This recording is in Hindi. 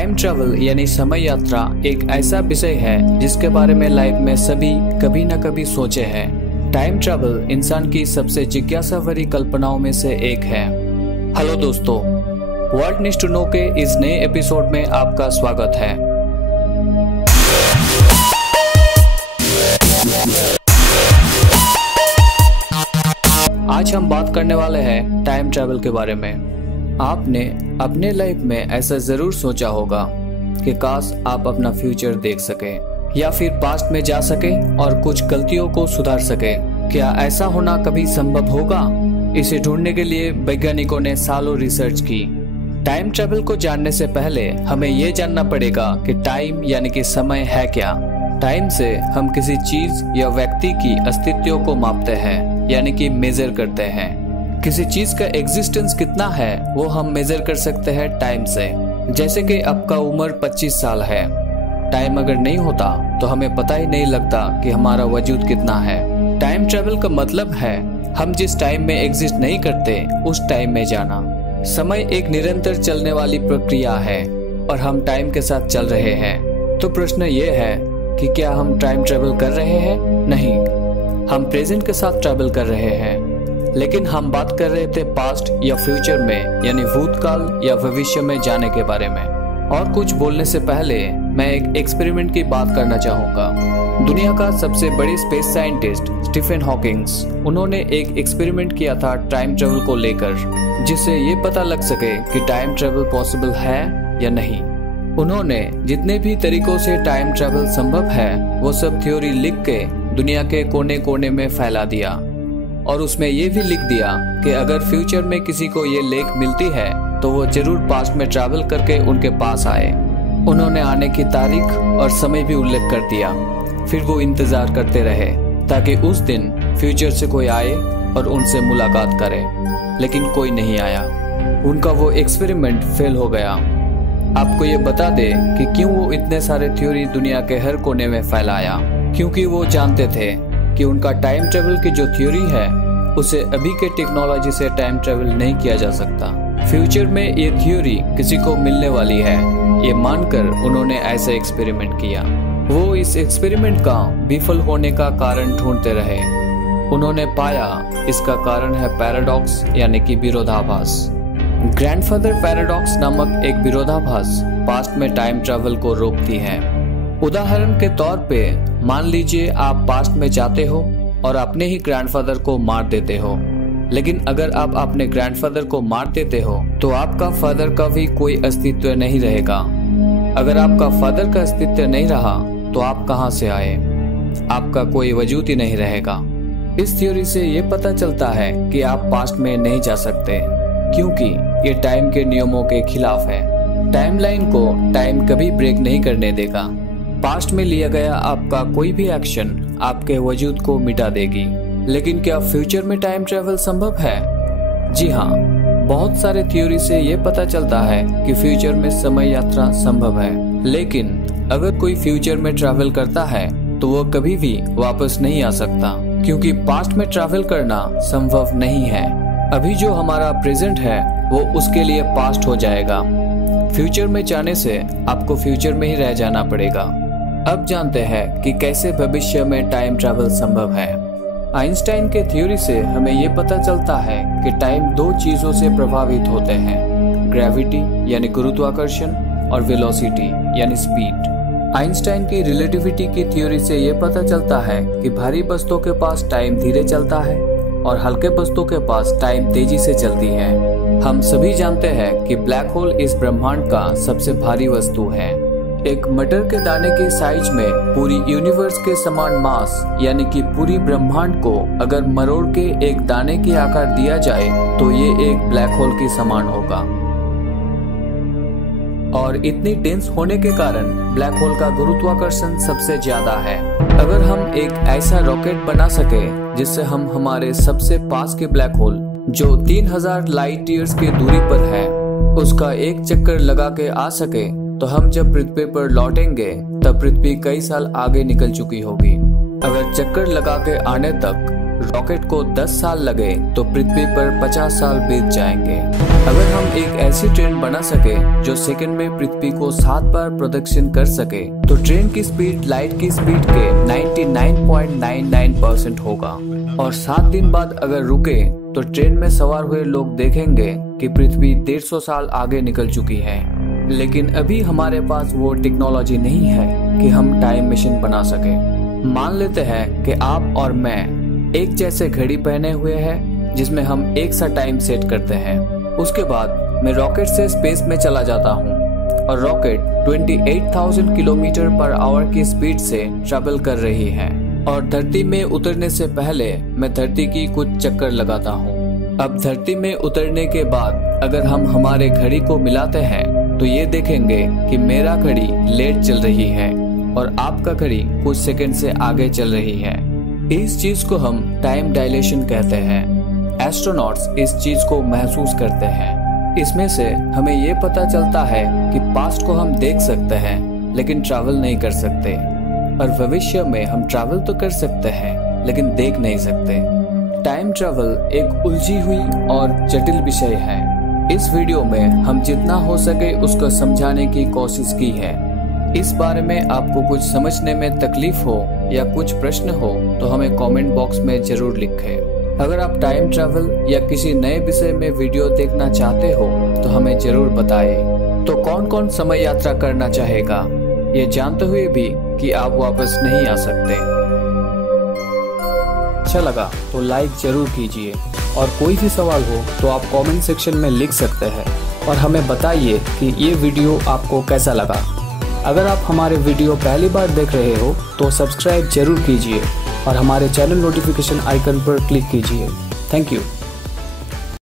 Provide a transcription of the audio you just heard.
टाइम ट्रैवल यानी समय यात्रा एक ऐसा विषय है जिसके बारे में लाइफ में सभी कभी न कभी सोचे हैं। टाइम ट्रैवल इंसान की सबसे जिज्ञासा भरी कल्पनाओं में से एक है। हेलो दोस्तों, वर्ल्ड नीड्स टू नो के इस नए एपिसोड में आपका स्वागत है। आज हम बात करने वाले हैं टाइम ट्रैवल के बारे में। आपने अपने लाइफ में ऐसा जरूर सोचा होगा कि काश आप अपना फ्यूचर देख सकें या फिर पास्ट में जा सकें और कुछ गलतियों को सुधार सकें। क्या ऐसा होना कभी संभव होगा? इसे ढूंढने के लिए वैज्ञानिकों ने सालों रिसर्च की। टाइम ट्रैवल को जानने से पहले हमें ये जानना पड़ेगा कि टाइम यानी कि समय है क्या। टाइम से हम किसी चीज या व्यक्ति की अस्तित्व को मापते हैं यानी कि मेजर करते हैं। किसी चीज का एग्जिस्टेंस कितना है वो हम मेजर कर सकते हैं टाइम से। जैसे कि आपका उम्र 25 साल है, टाइम अगर नहीं होता तो हमें पता ही नहीं लगता कि हमारा वजूद कितना है। टाइम ट्रैवल का मतलब है हम जिस टाइम में एग्जिस्ट नहीं करते उस टाइम में जाना। समय एक निरंतर चलने वाली प्रक्रिया है और हम टाइम के साथ चल रहे हैं। तो प्रश्न ये है कि क्या हम टाइम ट्रैवल कर रहे हैं? नहीं, हम प्रेजेंट के साथ ट्रैवल कर रहे हैं। लेकिन हम बात कर रहे थे पास्ट या फ्यूचर में यानी भूतकाल या भविष्य में जाने के बारे में। और कुछ बोलने से पहले मैं एक एक्सपेरिमेंट की बात करना चाहूंगा। दुनिया का सबसे बड़े स्पेस साइंटिस्ट स्टीफन हॉकिंग्स, उन्होंने एक एक्सपेरिमेंट किया था टाइम ट्रैवल को लेकर, जिससे ये पता लग सके कि टाइम ट्रैवल पॉसिबल है या नहीं। उन्होंने जितने भी तरीकों से टाइम ट्रैवल संभव है वो सब थ्योरी लिख के दुनिया के कोने कोने में फैला दिया और उसमें ये भी लिख दिया कि अगर फ्यूचर में किसी को ये लेख मिलती है तो वो जरूर पास्ट में ट्रैवल करके उनके पास आए। उन्होंने आने की तारीख और समय भी उल्लेख कर दिया। फिर वो इंतजार करते रहे ताकि उस दिन फ्यूचर से कोई आए और उनसे मुलाकात करे, लेकिन कोई नहीं आया। उनका वो एक्सपेरिमेंट फेल हो गया। आपको ये बता दे कि क्यों वो इतने सारे थ्योरी दुनिया के हर कोने में फैलाया। क्योंकि वो जानते थे कि उनका टाइम ट्रैवल की जो थ्योरी है उसे अभी के टेक्नोलॉजी से टाइम ट्रैवल नहीं किया जा सकता। फ्यूचर में ये थ्योरी किसी को मिलने वाली है, ये मानकर उन्होंने ऐसा एक्सपेरिमेंट किया। वो इस एक्सपेरिमेंट का विफल होने का कारण ढूंढते रहे। उन्होंने पाया इसका कारण है पैराडॉक्स यानी कि विरोधाभास। ग्रैंडफादर पैराडॉक्स नामक एक विरोधाभास पास्ट में टाइम ट्रैवल को रोकती है। उदाहरण के तौर पे मान लीजिए आप पास्ट में जाते हो और अपने ही ग्रैंडफादर को मार देते हो। लेकिन अगर आप अपने ग्रैंडफादर को मार देते हो तो आपका फादर का भी कोई अस्तित्व नहीं रहेगा। अगर आपका फादर का अस्तित्व नहीं रहा तो आप कहां से आए? आपका कोई वजूद ही नहीं रहेगा। इस थ्योरी से ये पता चलता है कि आप पास्ट में नहीं जा सकते, क्योंकि ये टाइम के नियमों के खिलाफ है। टाइमलाइन को टाइम कभी ब्रेक नहीं करने देगा। पास्ट में लिया गया आपका कोई भी एक्शन आपके वजूद को मिटा देगी। लेकिन क्या फ्यूचर में टाइम ट्रैवल संभव है? जी हाँ, बहुत सारे थ्योरी से ये पता चलता है कि फ्यूचर में समय यात्रा संभव है। लेकिन अगर कोई फ्यूचर में ट्रैवल करता है तो वो कभी भी वापस नहीं आ सकता, क्योंकि पास्ट में ट्रैवल करना संभव नहीं है। अभी जो हमारा प्रेजेंट है वो उसके लिए पास्ट हो जाएगा। फ्यूचर में जाने से आपको फ्यूचर में ही रह जाना पड़ेगा। अब जानते हैं कि कैसे भविष्य में टाइम ट्रैवल संभव है। आइंस्टाइन के थ्योरी से हमें ये पता चलता है कि टाइम दो चीजों से प्रभावित होते हैं, ग्रेविटी यानी गुरुत्वाकर्षण और वेलोसिटी यानी स्पीड। आइंस्टाइन की रिलेटिविटी की थ्योरी से ये पता चलता है कि भारी वस्तुओं के पास टाइम धीरे चलता है और हल्के वस्तुओं के पास टाइम तेजी से चलती है। हम सभी जानते हैं कि ब्लैक होल इस ब्रह्मांड का सबसे भारी वस्तु है। एक मटर के दाने के साइज में पूरी यूनिवर्स के समान मास यानी कि पूरी ब्रह्मांड को अगर मरोड़ के एक दाने की आकार दिया जाए तो ये एक ब्लैक होल के समान होगा। और इतनी डेंस होने के कारण ब्लैक होल का गुरुत्वाकर्षण सबसे ज्यादा है। अगर हम एक ऐसा रॉकेट बना सके जिससे हम हमारे सबसे पास के ब्लैक होल जो 3000 लाइट ईयर्स की दूरी पर है उसका एक चक्कर लगा के आ सके तो हम जब पृथ्वी पर लौटेंगे तब पृथ्वी कई साल आगे निकल चुकी होगी। अगर चक्कर लगा के आने तक रॉकेट को 10 साल लगे तो पृथ्वी पर 50 साल बीत जाएंगे। अगर हम एक ऐसी ट्रेन बना सके जो सेकंड में पृथ्वी को 7 बार प्रदक्षिण कर सके तो ट्रेन की स्पीड लाइट की स्पीड के 99.99% होगा। और 7 दिन बाद अगर रुके तो ट्रेन में सवार हुए लोग देखेंगे कि पृथ्वी 150 साल आगे निकल चुकी है। लेकिन अभी हमारे पास वो टेक्नोलॉजी नहीं है कि हम टाइम मशीन बना सके। मान लेते हैं कि आप और मैं एक जैसे घड़ी पहने हुए हैं जिसमें हम एक सा टाइम सेट करते हैं। उसके बाद मैं रॉकेट से स्पेस में चला जाता हूँ और रॉकेट 28,000 किलोमीटर पर आवर की स्पीड से ट्रैवल कर रही है और धरती में उतरने से पहले मैं धरती की कुछ चक्कर लगाता हूँ। अब धरती में उतरने के बाद अगर हम हमारे घड़ी को मिलाते हैं तो ये देखेंगे कि मेरा घड़ी लेट चल रही है और आपका घड़ी कुछ सेकंड से आगे चल रही है। इस चीज को हम टाइम डायलेशन कहते हैं। एस्ट्रोनॉट्स इस चीज को महसूस करते हैं। इसमें से हमें ये पता चलता है कि पास्ट को हम देख सकते हैं लेकिन ट्रैवल नहीं कर सकते, और भविष्य में हम ट्रैवल तो कर सकते हैं लेकिन देख नहीं सकते। टाइम ट्रैवल एक उलझी हुई और जटिल विषय है। इस वीडियो में हम जितना हो सके उसको समझाने की कोशिश की है। इस बारे में आपको कुछ समझने में तकलीफ हो या कुछ प्रश्न हो तो हमें कमेंट बॉक्स में जरूर लिखें। अगर आप टाइम ट्रैवल या किसी नए विषय में वीडियो देखना चाहते हो तो हमें जरूर बताएं। तो कौन कौन समय यात्रा करना चाहेगा ये जानते हुए भी कि आप वापस नहीं आ सकते? अच्छा लगा तो लाइक जरूर कीजिए, और कोई भी सवाल हो तो आप कमेंट सेक्शन में लिख सकते हैं और हमें बताइए कि ये वीडियो आपको कैसा लगा। अगर आप हमारे वीडियो पहली बार देख रहे हो तो सब्सक्राइब जरूर कीजिए और हमारे चैनल नोटिफिकेशन आइकन पर क्लिक कीजिए। Thank you.